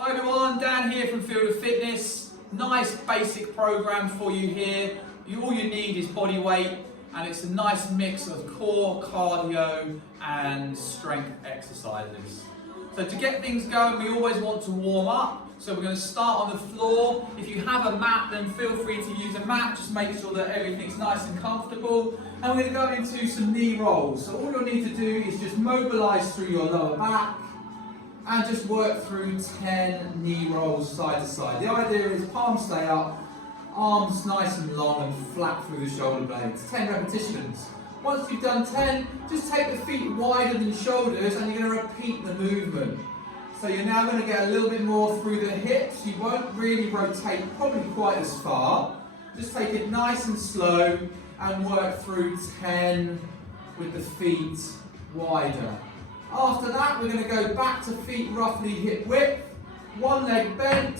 Hi everyone, Dan here from Field of Fitness. Nice basic program for you here. All you need is body weight, and it's a nice mix of core, cardio and strength exercises. So to get things going, we always want to warm up. So we're going to start on the floor. If you have a mat, then feel free to use a mat. Just make sure that everything's nice and comfortable. And we're going to go into some knee rolls. So all you'll need to do is just mobilise through your lower back and just work through 10 knee rolls side to side. The idea is palms stay up, arms nice and long and flat through the shoulder blades. 10 repetitions. Once you've done 10, just take the feet wider than shoulders and you're going to repeat the movement. So you're now going to get a little bit more through the hips. You won't really rotate probably quite as far. Just take it nice and slow and work through 10 with the feet wider. After that, we're going to go back to feet roughly hip width, one leg bent,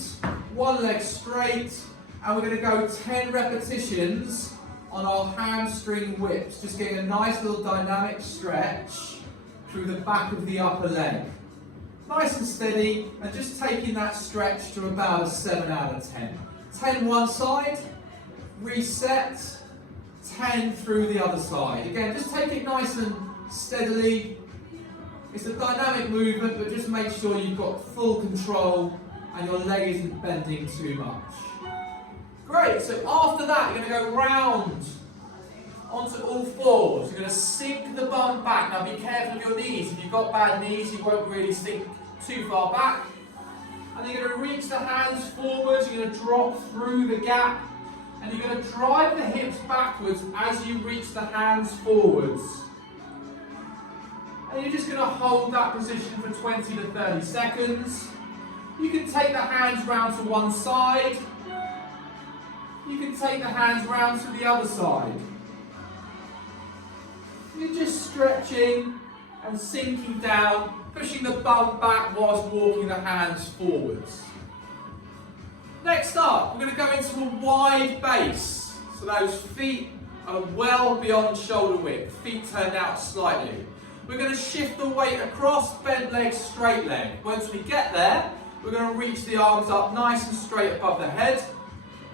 one leg straight, and we're going to go 10 repetitions on our hamstring whips, just getting a nice little dynamic stretch through the back of the upper leg. Nice and steady, and just taking that stretch to about a 7 out of 10. 10 one side, reset, 10 through the other side. Again, just take it nice and steadily. It's a dynamic movement, but just make sure you've got full control and your leg isn't bending too much. Great, so after that, you're going to go round onto all fours. You're going to sink the bum back. Now be careful of your knees. If you've got bad knees, you won't really sink too far back. And then you're going to reach the hands forwards. You're going to drop through the gap. And you're going to drive the hips backwards as you reach the hands forwards. And you're just going to hold that position for 20 to 30 seconds. You can take the hands round to one side. You can take the hands round to the other side. You're just stretching and sinking down, pushing the bum back whilst walking the hands forwards. Next up, we're going to go into a wide base. So those feet are well beyond shoulder width, feet turned out slightly. We're going to shift the weight across, bent leg, straight leg. Once we get there, we're going to reach the arms up nice and straight above the head.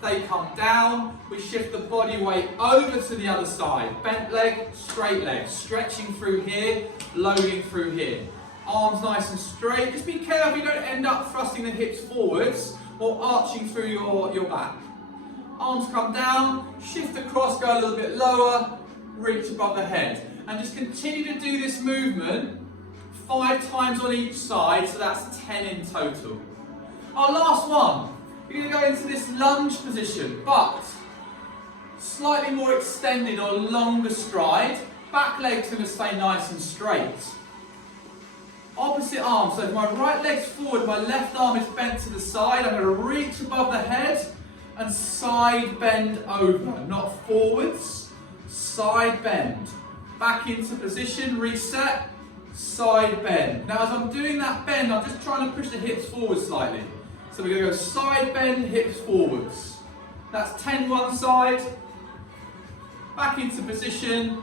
They come down, we shift the body weight over to the other side. Bent leg, straight leg, stretching through here, loading through here. Arms nice and straight. Just be careful you don't end up thrusting the hips forwards or arching through your back. Arms come down, shift across, go a little bit lower, reach above the head. And just continue to do this movement 5 times on each side, so that's 10 in total. Our last one. You're going to go into this lunge position, but slightly more extended or longer stride. Back leg's going to stay nice and straight. Opposite arm, so if my right leg's forward, my left arm is bent to the side. I'm going to reach above the head and side bend over. Not forwards, side bend. Back into position, reset, side bend. Now as I'm doing that bend, I'm just trying to push the hips forward slightly. So we're going to go side bend, hips forwards. That's 10 one side, back into position,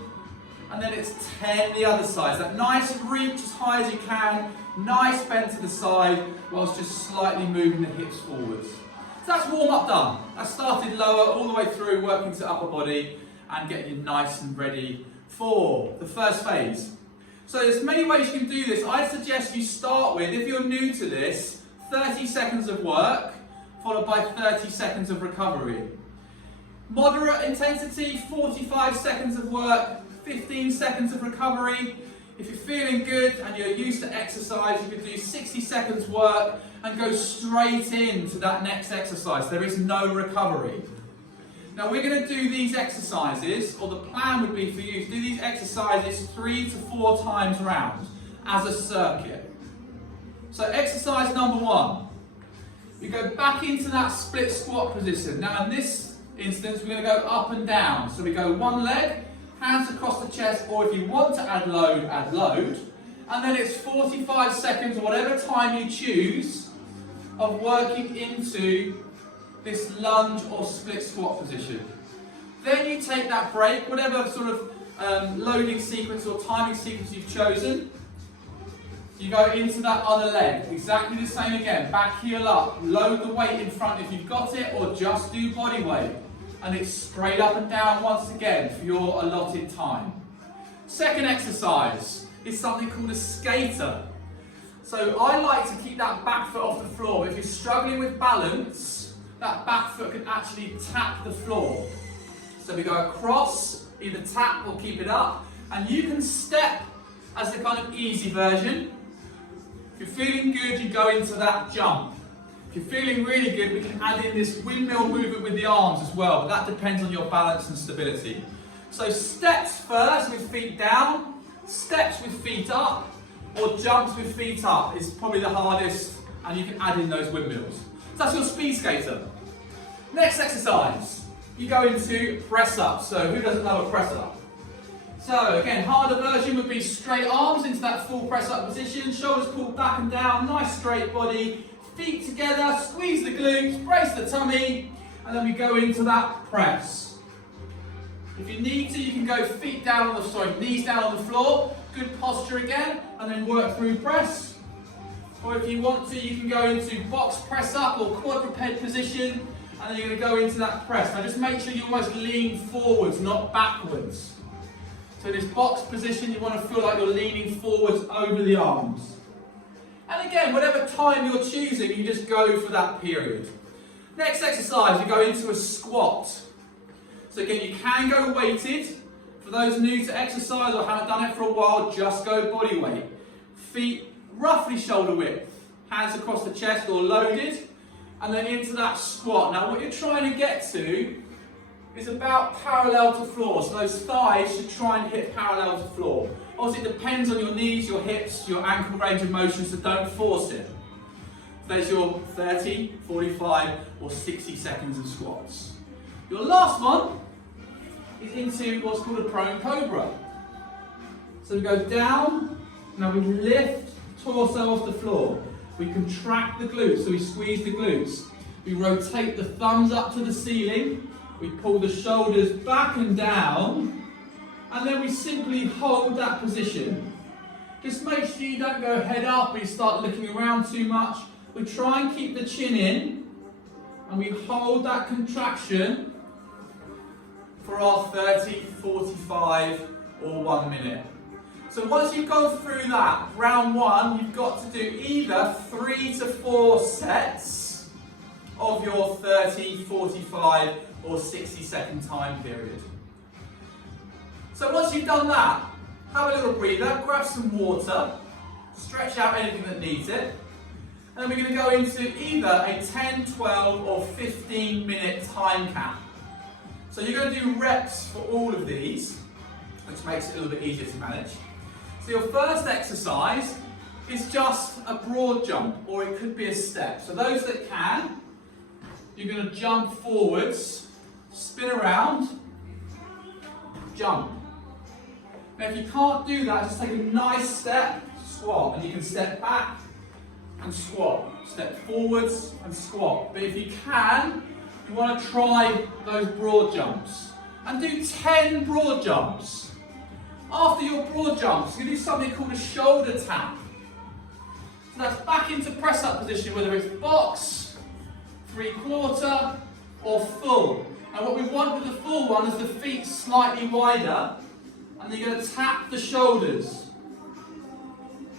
and then it's 10 the other side. So that nice reach as high as you can, nice bend to the side, whilst just slightly moving the hips forwards. So that's warm up done. I started lower all the way through, working to upper body, and getting you nice and ready for the first phase. So there's many ways you can do this. I suggest you start with, if you're new to this, 30 seconds of work, followed by 30 seconds of recovery. Moderate intensity, 45 seconds of work, 15 seconds of recovery. If you're feeling good and you're used to exercise, you can do 60 seconds work and go straight into that next exercise. There is no recovery. Now we're going to do these exercises, or the plan would be for you to do these exercises 3 to 4 times round as a circuit. So exercise number 1, we go back into that split squat position. Now in this instance, we're going to go up and down. So we go one leg, hands across the chest, or if you want to add load, add load. And then it's 45 seconds, or whatever time you choose, of working into this lunge or split squat position. Then you take that break, whatever sort of loading sequence or timing sequence you've chosen. You go into that other leg, exactly the same again, back heel up, load the weight in front if you've got it, or just do body weight. And it's straight up and down once again for your allotted time. Second exercise is something called a skater. So I like to keep that back foot off the floor. If you're struggling with balance, that back foot can actually tap the floor. So we go across, either tap or keep it up, and you can step as the kind of easy version. If you're feeling good, you go into that jump. If you're feeling really good, we can add in this windmill movement with the arms as well, but that depends on your balance and stability. So steps first with feet down, steps with feet up, or jumps with feet up is probably the hardest, and you can add in those windmills. So that's your speed skater. Next exercise, you go into press up. So who doesn't know a press up? So again, harder version would be straight arms into that full press up position, shoulders pulled back and down, nice straight body, feet together, squeeze the glutes, brace the tummy, and then we go into that press. If you need to, you can go feet down on the, knees down on the floor, good posture again, and then work through press. Or if you want to, you can go into box press up or quadruped position, and then you're going to go into that press. Now just make sure you almost lean forwards, not backwards. So in this box position, you want to feel like you're leaning forwards over the arms. And again, whatever time you're choosing, you just go for that period. Next exercise, you go into a squat. So again, you can go weighted. For those new to exercise or haven't done it for a while, just go body weight. Feet roughly shoulder width, hands across the chest or loaded, and then into that squat. Now what you're trying to get to is about parallel to floor. So those thighs should try and hit parallel to floor. Obviously it depends on your knees, your hips, your ankle range of motion, so don't force it. There's your 30, 45 or 60 seconds of squats. Your last one is into what's called a prone cobra. So we go down, now we lift torso off the floor. We contract the glutes, so we squeeze the glutes. We rotate the thumbs up to the ceiling. We pull the shoulders back and down, and then we simply hold that position. Just make sure you don't go head up or you start looking around too much. We try and keep the chin in, and we hold that contraction for our 30, 45 or 1 minute. So once you've gone through that, round one, you've got to do either 3 to 4 sets of your 30, 45 or 60-second time period. So once you've done that, have a little breather, grab some water, stretch out anything that needs it, and then we're going to go into either a 10, 12 or 15 minute time cap. So you're going to do reps for all of these, which makes it a little bit easier to manage. So your first exercise is just a broad jump, or it could be a step. So those that can, you're going to jump forwards, spin around, jump. Now if you can't do that, just take a nice step, squat, and you can step back and squat, step forwards and squat. But if you can, you want to try those broad jumps and do 10 broad jumps. After your broad jumps, you can do something called a shoulder tap. So that's back into press up position, whether it's box, 3/4 or full. And what we want with the full one is the feet slightly wider, and then you're going to tap the shoulders.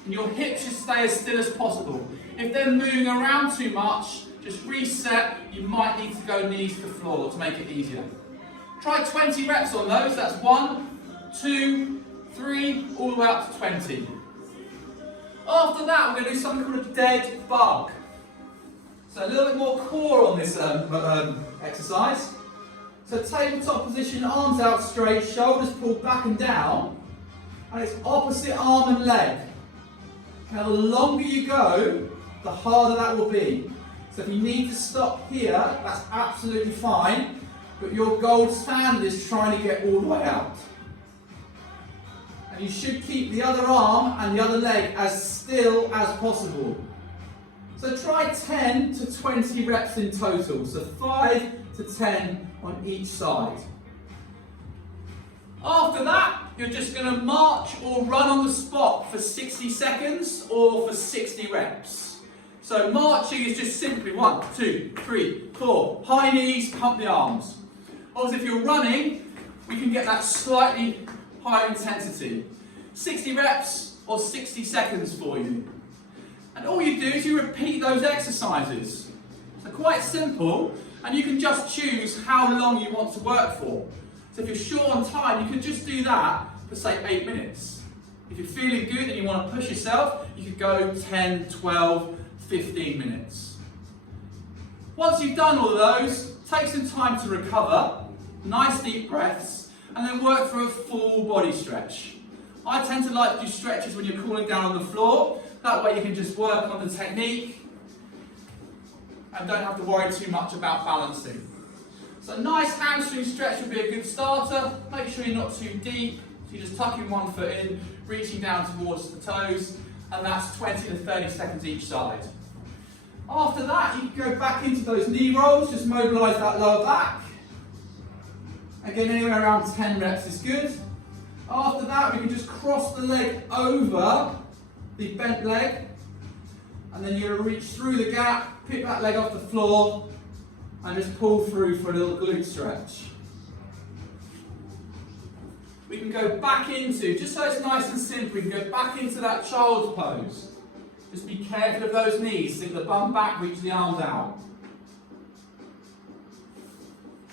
And your hips should stay as still as possible. If they're moving around too much, just reset. You might need to go knees to floor to make it easier. Try 20 reps on those. That's 1, 2, 3, all the way up to 20. After that, we're going to do something called a dead bug. So a little bit more core on this exercise. So tabletop position, arms out straight, shoulders pulled back and down, and it's opposite arm and leg. Now the longer you go, the harder that will be. So if you need to stop here, that's absolutely fine, but your gold standard is trying to get all the way out. And you should keep the other arm and the other leg as still as possible. So try 10 to 20 reps in total, so 5 to 10 on each side. After that, you're just going to march or run on the spot for 60 seconds or for 60 reps. So marching is just simply 1, 2, 3, 4, high knees, pump the arms. Obviously if you're running, we can get that slightly higher intensity. 60 reps or 60 seconds for you. And all you do is you repeat those exercises. So quite simple, and you can just choose how long you want to work for. So if you're short on time, you can just do that for say 8 minutes. If you're feeling good and you want to push yourself, you could go 10, 12, 15 minutes. Once you've done all of those, take some time to recover, nice deep breaths, and then work through a full body stretch. I tend to like to do stretches when you're cooling down on the floor. That way you can just work on the technique and don't have to worry too much about balancing. So a nice hamstring stretch would be a good starter. Make sure you're not too deep. So you're just tucking one foot in, reaching down towards the toes, and that's 20 to 30 seconds each side. After that, you can go back into those knee rolls, just mobilise that lower back. Again, anywhere around 10 reps is good. After that, we can just cross the leg over the bent leg, and then you're going to reach through the gap, pick that leg off the floor, and just pull through for a little glute stretch. We can go back into, just so it's nice and simple, we can go back into that child's pose. Just be careful of those knees, sink the bum back, reach the arms out.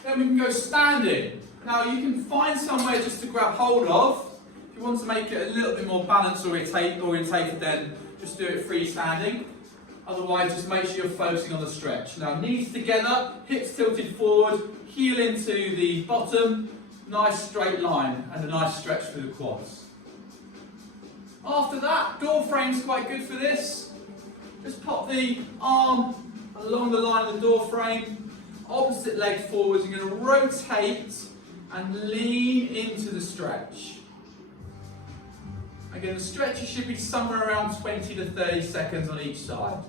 Then we can go standing. Now you can find somewhere just to grab hold of. If you want to make it a little bit more balance orientated, then just do it freestanding. Otherwise, just make sure you're focusing on the stretch. Now, knees together, hips tilted forward, heel into the bottom, nice straight line, and a nice stretch through the quads. After that, door frame's quite good for this. Just pop the arm along the line of the door frame, opposite leg forwards. You're going to rotate and lean into the stretch. Again, the stretches should be somewhere around 20 to 30 seconds on each side.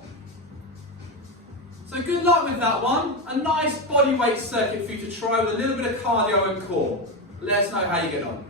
So good luck with that one. A nice body weight circuit for you to try with a little bit of cardio and core. Let us know how you get on.